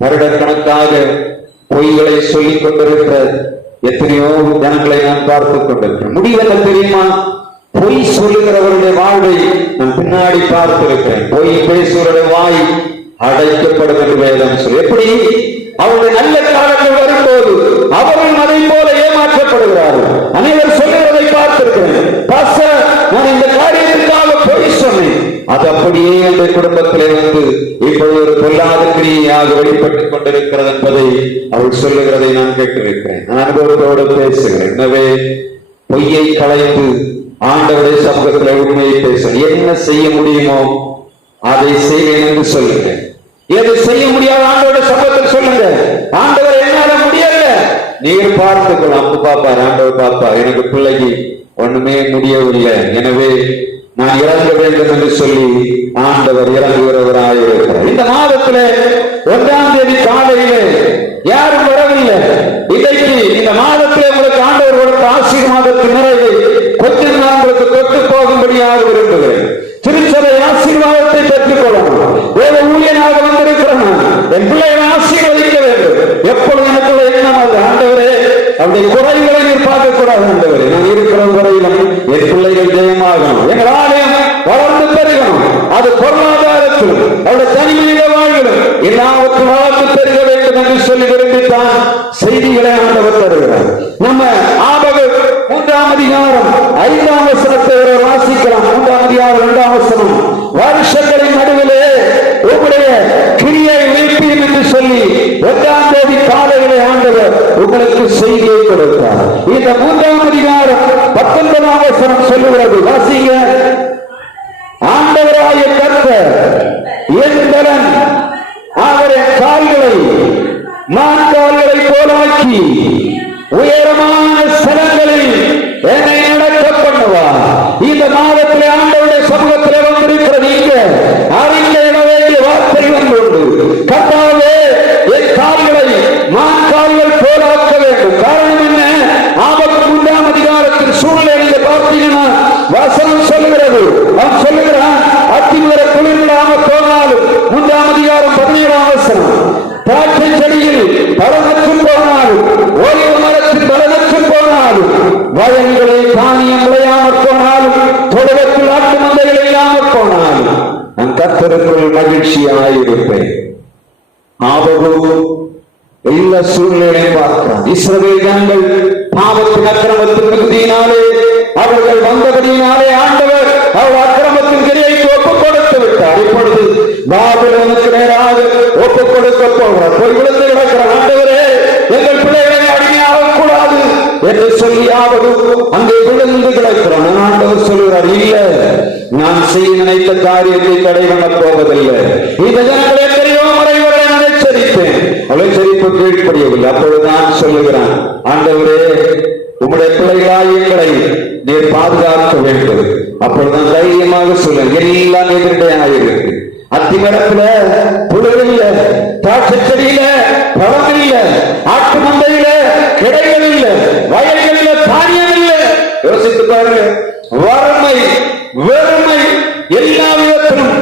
வருடக்கணக்காக பொய்களை சொல்லிக் கொண்டிருக்கிற எத்தனையோ ஜனங்களை நான் பார்த்துக் கொண்டிருக்கிறேன். முடிவென்ன தெரியுமா? பொய் சொல்லுகிறவருடைய வாழ்வை நான் பின்னாடி பார்த்திருக்கிறேன். பொய் பேசுவருடைய வாய் அடைக்கப்படும் என்று வேதம் சொல்லி, எப்படி அவருடைய நல்ல காலங்கள் வரும்போது அவர்கள் அதை போல ஏமாற்றப்படுகிறார்கள். அனைவர் சொல்லுகிறதை பார்த்திருக்கிறேன். பாஸ்டர், நான் இந்த காரியத்திற்காக பொய் சொன்னேன், அது அப்படியே அந்த குடும்பத்திலே வந்து இப்போது ஒரு பொல்லாத கிரியையாக வெளிப்பட்டுக் கொண்டிருக்கிறது என்பதை அவள் சொல்லுகிறதை நான் கேட்டிருக்கிறேன். நான் அனுபவத்தோடு பேசுகிறேன். எனவே பொய்யை களைந்து ஆண்டவருடைய சமூகத்தில் உண்மையை பேசுகிறேன். என்ன செய்ய முடியுமோ அதை செய்வேன் என்று சொல்லுகிறேன். எது செய்ய முடியாத ஆண்டவருடைய சமூகத்தில் சொல்லுங்க, ஆண்டவர் என்னால முடியல, நீர் பார்த்துக்கலாம். பாப்பார், ஆண்டவர் பார்ப்பார், எனக்கு பிள்ளைக்கு ஒண்ணுமே முடியவில்லை, எனவே நான் இறங்க வேண்டும் என்று சொல்லி ஆண்டவர் இறங்குகிறவராயிருக்கிறார். இந்த மாதத்திலே 1ஆம் தேதி காலையிலே யாரும் வரவில்லை. இன்றைக்கு இந்த மாதத்திலே உங்களுக்கு ஆண்டவர் கொடுத்த ஆசீர்வாதத்தின் நிறைவை கொஞ்சம் நான் உங்களுக்கு தொட்டு போகும்படியாக விரும்புகிறேன். திருச்சபை ஆசீர்வாதத்தை பெற்றுக் கொள்ளணும். வேற ஊழியனாக வந்திருக்கிறேன், என் பிள்ளைகளை ஆசீர்வதிக்க வேண்டும். எப்பொழுது எனக்குள்ள எண்ணம் அது, ஆண்டவரே அவருடைய குறைகளை நீர் பார்க்க கூடாது. ஆண்டவரே, நான் இருக்கிற குறையிலும் என் பிள்ளைகள் ஜெயமாகணும், எங்கள் ஆலயம் வளர்ந்து பெருகணும். அது பொருளாதாரத்திலும் அவருடைய தனிமனித வாழ்விலும் எல்லாவற்றும் வளர்ந்து பெருக வேண்டும் என்று சொல்லி விரும்பித்தான் செய்திகளை ஆண்டவர் தருகிறார். நம்ம ஆபகு 3ஆம் அதிகாரம் 5ஆம் வசனத்தை வாசிக்கலாம். 3ஆம் அதிகாரம் 2ஆம் வசனம், வருஷங்களின் நடுவிலே உங்களுடைய கிரியை வைப்பீர் என்று சொல்லி 1ஆம் தேதி காலையிலே ஆண்டவர் உங்களுக்கு செய்தியை கொடுத்தார். இந்த 3ஆம் அதிகாரம் 19ஆம் வசனம் சொல்லுகிறது, வாசிங்க. ஆண்டவராய கர்த்தர் என் பலன், அவரின் கால்களை மான்கால்களை போலாக்கி உயரமான ஸ்தலங்களில் என்னை நடக்க பண்ணுவார். இந்த மாதத்திலே ஆண்டவருடைய சமூகத்திலே வந்திருக்கிற நீங்க அறிந்த வேண்டிய வார்த்தை வந்துண்டு, கர்த்தாவே என் கால்களை மான்கால்கள் போலாக்க வேண்டும். காரணம் என்ன? ஆபத்து 3ஆம் அதிகாரத்தில் சூழ்நிலை பார்த்தீங்கன்னா வசனம் சொல்லுகிறது, அவன் சொல்லுகிறான், அத்திவர குளிர்விடாம போனாலும் 3ஆம் அதிகாரம் 17ஆம் வசனம், திராட்சை செடியில் பலனற்று போனாலும் ஓய்வு மரத்தில் பலனற்று போனாலும் வயல்களில் தானியம் விளையாமற் போனாலும் தொழுவத்தில் ஆட்டு மந்தைகள் இல்லாமற் போனாலும் நான் கர்த்தருக்குள் மகிழ்ச்சியாயிருப்பேன். ஆபகு எல்லா சூழ்நிலையை பார்க்கிறான். இஸ்ரவேல் ஜனங்கள் பாவத்தின் அக்கிரமத்தின் மிகுதியினாலே அவர்கள் வந்தபடியினாலே ஆண்டவர் அவர் அக்கிரமத்தின் கிரியைக்கு ஒப்புக் கொடுத்து விட்டார். இப்பொழுது பாபிலோனுக்கு நேராக ஒப்புக் கொடுக்க போகிறார். போய் விழுந்து கிடக்கிற ஆண்டவரே, எங்கள் பிள்ளைகளை அடிமையாக கூடாது என்று சொல்லியாவது அங்கே விழுந்து கிடக்கிறான். ஆண்டவர் சொல்கிறார், இல்ல, நான் செய்ய நினைத்த காரியத்தை தடை பண்ண போவதில்லை. இந்த ஜனங்களை எத்தனையோ முறை வரை நான் எச்சரித்தேன், அவளை செறிப்பு கீழ்ப்படியவில்லை. அப்பொழுது நான் சொல்லுகிறான், ஆண்டவரே உம்முடைய பிள்ளைகளாய் எங்களை நீர் பாதுகாக்க வேண்டும். அப்பொழுதுதான் தைரியமாக சொல்ல, எல்லாம் எதிர்டையாயிருக்கு. அத்திமரத்துல புழல் இல்ல, திராட்சை செடியில பழம் இல்ல, ஆட்டு மந்தையில கிடைகள் இல்ல, வயல்களில தானியம் இல்ல. யோசித்து பாருங்க, வறுமை வெறுமை எல்லா விதத்திலும்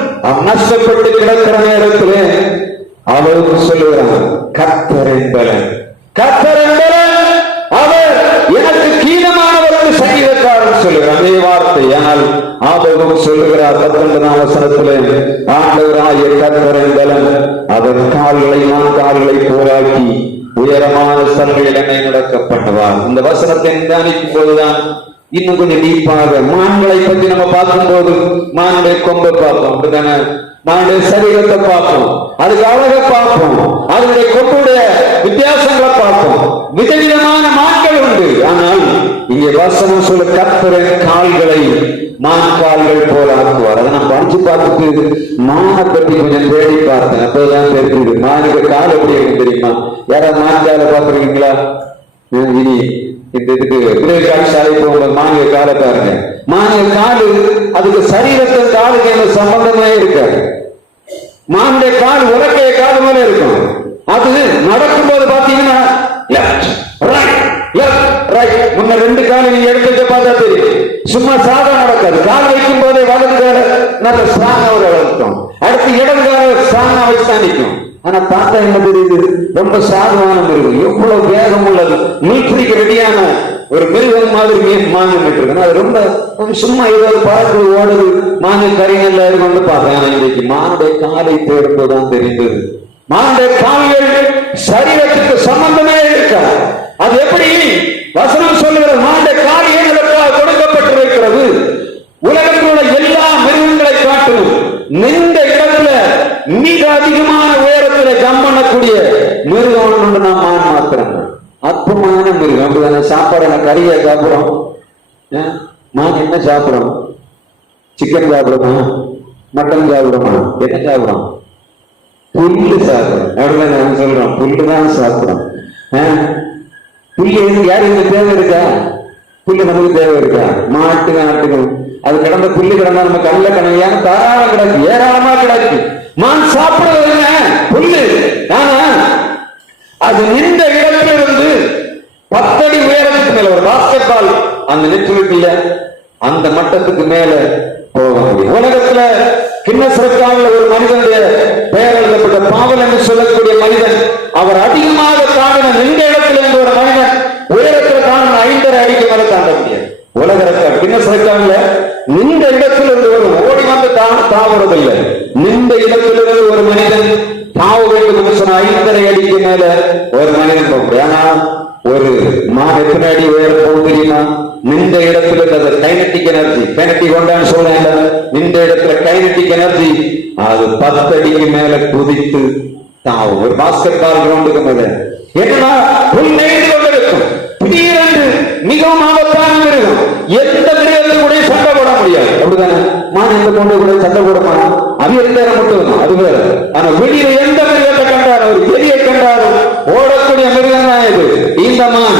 நஷ்டப்பட்டு கிடக்கிற நேரத்தில் அவருக்கு சொல்லுகிறான், கர்த்தர் என்பலன், கர்த்தர் என்பலன், அவர் எனக்கு கீழமானவர் என்று சங்கீதக்காரன் சொல்லுகிறார். அதே வார்த்தை. ஆனால் ஆபகம் சொல்லுகிறார் 19ஆம் வசனத்திலே, ஆண்டவராகிய கர்த்தர் என்பலன், அவர் கால்களை நான் கால்களை போராக்கி உயரமான ஸ்தலங்களில் என்னை நடக்க பண்ணுவார். இந்த வசனத்தை தியானிக்கும் போதுதான் இன்னும் கொஞ்சம் டீப்பாக மான்களை பற்றி நம்ம பார்க்கும்போது மானுடைய கொம்பை பார்ப்போம், அப்படித்தானே? மானுடைய சரீரத்தை பார்ப்போம், அதுக்கு அழகை பார்ப்போம், அதனுடைய கொம்புடைய வித்தியாசங்களை பார்ப்போம். விதவிதமான மான்கள் உண்டு. ஆனால் இங்கே வசனம் சொல்ல கர்த்தரின் கால்களை மான் கால்கள் போல ஆக்குவார். அதை நான் படிச்சு பார்த்துட்டு மானை பற்றி கொஞ்சம் தேடி பார்த்தேன். அப்போதான் தெரியுது மானுக்கு கால் எப்படி இருக்கு தெரியுமா? யாராவது மான் காலை பார்த்துருக்கீங்களா? இனி இந்த இதுக்கு விரைவில் சாலை போகும்போது மானிய காலை பாருங்க. மானிய காலு அதுக்கு சரீரத்தின் காலுக்கு எந்த சம்பந்தமே இருக்காது. மானுடைய கால் உலக்கைய கால் மேல இருக்கும். அது நடக்கும்போது பாத்தீங்கன்னா முன்ன 2 காலை நீங்க எடுத்து பார்த்தா தெரியும். சும்மா சாதம் நடக்காது. கால் வைக்கும் போதே வலது கால நல்ல ஸ்ட்ராங்கா ஒரு வளர்க்கும், அடுத்து இடது கால ஸ்ட்ராங்கா வச்சு தான் நிற்கும். ஆனா பார்த்தா என்ன தெரியுது? ரொம்ப சாதுவான மிருகம், எவ்வளவு வேகம் உள்ளது, மிலிட்டரிக்கு ரெடியான ஒரு மிருகம் மாதிரி மானம் இருக்கு. அது ரொம்ப சும்மா ஏதாவது பார்த்து ஓடுது, மானு கரைகள் கொண்டு பார்த்தேன். இன்னைக்கு மானுடைய காலை தேடும்போதுதான் தெரிந்தது, மானுடைய கால்கள் சரீரத்துக்கு சம்பந்தமே இருக்கா. அது எப்படி வசனம் சொல்லுகிறது? மானுடைய கால் ஏன் அதற்காக கொடுக்கப்பட்டிருக்கிறது? உலகத்தில் உள்ள எல்லா மிருகங்களை காட்டிலும் நின்ற இடத்துல மிக அதிகமான உயரத்துல ஜம்ப் பண்ணக்கூடிய மிருகம் நாம் மான் மாத்திரம். அற்புதமான மிருகம். அப்படிதான? சாப்பாடு கறியை சாப்பிடும். மான் என்ன சாப்பிடும்? சிக்கன் சாப்பிடுமா? மட்டன் சாப்பிடுமா? என்ன சாப்பிடும்? புல்லு சாப்பிடும். அப்படிதான் நான் சொல்றோம், புல்லுதான் சாப்பிடும். புல்லு யாருக்கு தேவை இருக்கா? புல்லு நமக்கு தேவை இருக்கா? மாட்டுக்கு ஆட்டுக்கும் அது கிடந்த புல்லு கிடந்தா நம்ம கண்ணில் கணவையான தாராளம் கிடக்கு, ஏராளமா கிடக்கு. மான் சாப்பிடுறது என்ன? புல்லு. ஆனா அது நின்ற இடத்துல இருந்து 10 அடி உயரத்துக்கு மேல, ஒரு பாஸ்கெட் பால் அந்த நெட்வொர்க்ல அந்த மட்டத்துக்கு மேல போக முடியும். உலகத்துல கின்னஸ் ரெக்கார்ட்ல ஒரு மனிதனுடைய பெயர் எழுதப்பட்ட பாவல் என்று சொல்லக்கூடிய மனிதன், அவர் அதிகமாக தாண்டின நின்ற இடத்துல இருந்து ஒரு மனிதன் உயரத்தில் தாண்டின 5.5 அடிக்கு மேல தாண்ட முடியாது. உலக ரெக்கார்ட் கின்னஸ் ரெக்கார்ட்ல நின்ற இடத்துல இருந்து ஒரு ஓடி வந்து தாவறதில்லை. நின்ற இடத்திலிருந்து ஒரு மனிதன் தாவ வேண்டும் என்று சொன்ன 5.5 அடிக்கு மேல ஒரு மனிதன் போக முடியும். ஆனா ஒரு மான் எத்தனை அடி உயரம் போகும் தெரியுமா? நின்ற இடத்துல கைனட்டிக் எனர்ஜி, கைனட்டிக் கொண்டான்னு சொல்றாங்க. நின்ற இடத்துல கைனட்டிக் எனர்ஜி அது 10 அடிக்கு மேல குதித்து தாவும். ஒரு பாஸ்கெட் பால் கிரவுண்டுக்கு மேல என்னன்னா புல் நெய்து கொண்டிருக்கும். திடீரென்று மிகவும் ஆபத்தான மிருகம். எந்த மிருகத்தை கூட சண்டை போட முடியாது. அப்படிதானே? மான் எந்த கொண்டு கூட சண்டை போடுமா? அது எந்த மட்டும் அது வேற. ஆனா வெளியில எந்த மிருகத்தை கண்டாலும், ஒரு எலியை கண்டாலும் ஓடக்கூடிய மிருகம் தான் இது. இந்த மான்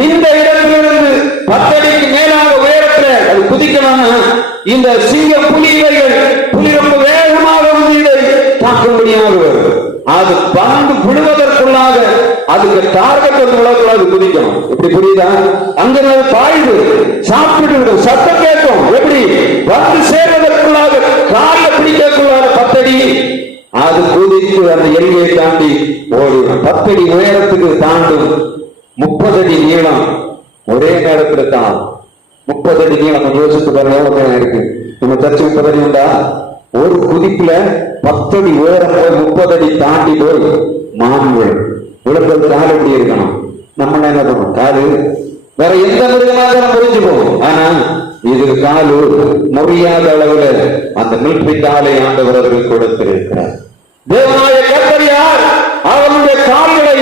நின்ற இடத்திலிருந்து 10 அடிக்கு மேலாக உயரத்துல அது குதிக்கலாம்னா இந்த சிங்கம், புலி, இவைகள் புலி ரொம்ப வேகமாக வந்து இதை தாக்க முடியாது. அது பந்து விழுவதற்குள்ளாக அதுக்கு டார்கெட் அது குதிக்கணும். எப்படி புரியுதா? அங்க பாய்வு சாப்பிட்டு சத்தம் கேட்கும். எப்படி வந்து சேர்வதற்குள்ளாக கால பிடிக்கக்குள்ளாக 10 அடி அது குதித்து அந்த எல்லையை தாண்டி ஓடிடும். 10 அடி உயரத்துக்கு தாண்டும். 30 அடி நீளம் ஒரே நேரத்துல தான். 30 அடி நீளம் யோசித்து பாருங்க இருக்கு. நம்ம சர்ச்சை 30 அடி உண்டா? ஒரு குதிப்புல 10 அடி உயரம் போய் 30 அடி தாண்டி போய் மான்கள் உலகத்தில் கால் எப்படி இருக்கணும்? நம்ம என்ன பண்ணுவோம்? காலு வேற எந்த மிருகமாக புரிஞ்சு போகும். ஆனா இது காலு முடியாத அளவுல அந்த மிலிட்டரி காலை ஆண்டவர்கள் கொடுத்திருக்கிறார். தேவனாய கர்த்தர் யார்? அவனுடைய கால்களை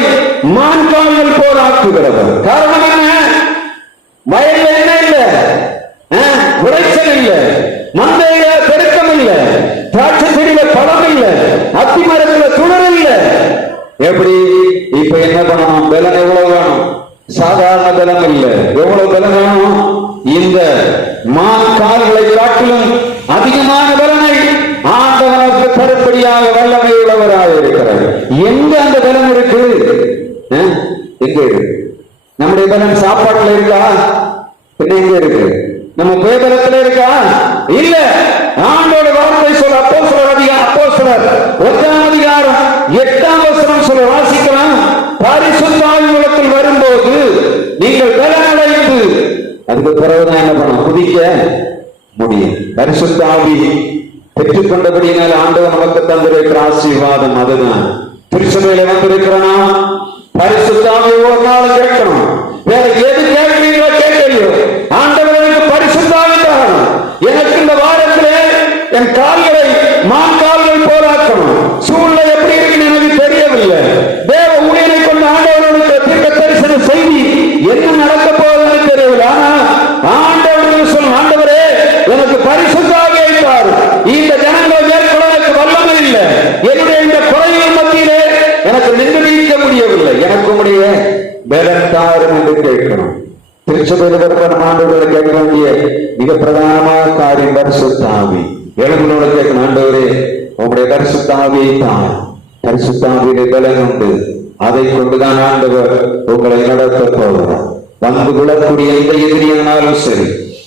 மான் கால்கள் போல் ஆக்குகிறவர். காரணம் என்ன? வயல்ல என்ன இல்ல, விளைச்சல் இல்ல, மந்தையில பெருக்கம் இல்ல, திராட்சை செடியில பழம் இல்ல, அத்தி மரத்துல துணர் இல்ல. எப்படி? இப்ப என்ன பண்ணணும்? பலன் எவ்வளவு வேணும்? சாதாரண பலம் இல்ல. எவ்வளவு பலம் வேணும்? இந்த மான் கால்களை காட்டிலும் அதிகமான பலனை ஆண்டவனுக்கு தருப்படியாக வல்லமை உள்ளவராக இருக்கிறார். எங்க அந்த பலம் இருக்கு? எங்க இருக்கு? நம்முடைய பலம் சாப்பாட்டுல இருக்கா? எங்க இருக்கு? நம்ம பேதலத்துல இருக்கா? இல்ல. ஆண்டோட வார்த்தை சொல்ல அப்போஸ்தலர் 1ஆம் அதிகாரம் 8ஆம் வசனம் சொல்ல வாசிக்கலாம். பரிசுத்த ஆவியில் வரும்போது நீங்கள் பலனடைந்து அதுக்கு பிறகுதான் என்ன பண்ணணும்? குதிக்க முடியும். பரிசுத்த ஆவி பெற்றுக்கொண்டபடியினால் ஆண்டவர் நமக்கு தந்திருக்கிற ஆசீர்வாதம் அதுதான். திருச்சபையில வந்திருக்கிறனா பரிசுத்த ஆவி ஒரு நாள் கேட்கணும். வேற எது கேட்கிறீங்களோ கேட்கலையோ ஆண்டவருக்கு பரிசுத்த ஆவி தான். எனக்கு இந்த வாரத்திலே என் கால்களை மான் கால்கள் போராக்கணும். சூழ்நிலை எப்படி இருக்குன்னு எனக்கு தெரியவில்லை. தேவ ஊழியரை கொண்டு ஆண்டவர்களுக்கு தீர்க்க தரிசன செய்தி என்ன நடக்க போவதுன்னு தெரியவில்லை. ஆனா ஆண்டவர்கள் சொல்லும், ஆண்டவரே எனக்கு பரிசுத்த ஆவியை தார். இந்த ஜனங்களை மேற்கொள்ள எனக்கு வல்லமை இல்லை. என்னுடைய இந்த குறைகள் மத்தியிலே எனக்கு நின்று நீக்க முடியவில்லை. எனக்கு உடைய பலன் தாரும் என்று கேட்கணும். திருச்சபையில் ஆண்டவர்களை கேட்க வேண்டிய மிக பிரதானமான காரியம் பரிசுத்த ஆவி. எழுங்களோட கேட்கணும், ஆண்டவரே உங்களுடைய பரிசுத்த ஆவியை தான். பரிசுத்த ஆவியிலே பலன் உண்டு. அதை கொண்டுதான் ஆண்டவர் உங்களை நடத்த போகிறார். வந்து விழக்கூடிய எந்த எதிரியானாலும் சரி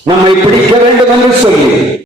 நம்மை பிடிக்க வேண்டும் என்று சொல்லி